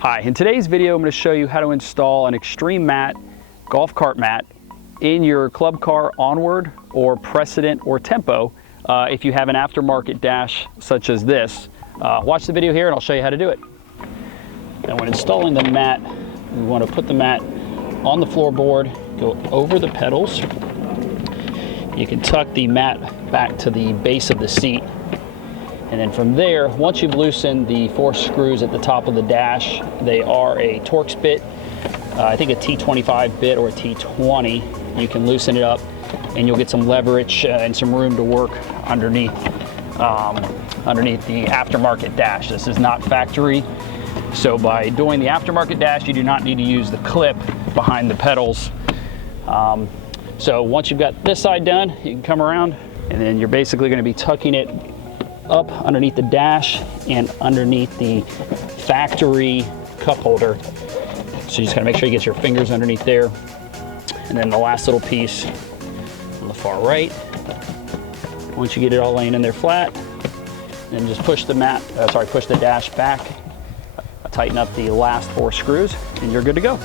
Hi, in today's video I'm going to show you how to install an Xtreme mat, golf cart mat, in your Club Car Onward or Precedent or Tempo if you have an aftermarket dash such as this. Watch the video here and I'll show you how to do it. Now when installing the mat, we want to put the mat on the floorboard, go over the pedals. You can tuck the mat back to the base of the seat. And then from there, once you've loosened the 4 screws at the top of the dash, they are a Torx bit, I think a T25 bit or a T20. You can loosen it up and you'll get some leverage and some room to work underneath the aftermarket dash. This is not factory. So by doing the aftermarket dash, you do not need to use the clip behind the pedals. So once you've got this side done, you can come around and then you're basically going to be tucking it up underneath the dash and underneath the factory cup holder. So you just gotta make sure you get your fingers underneath there. And then the last little piece on the far right. Once you get it all laying in there flat, then just push the push the dash back, tighten up the last 4 screws, and you're good to go.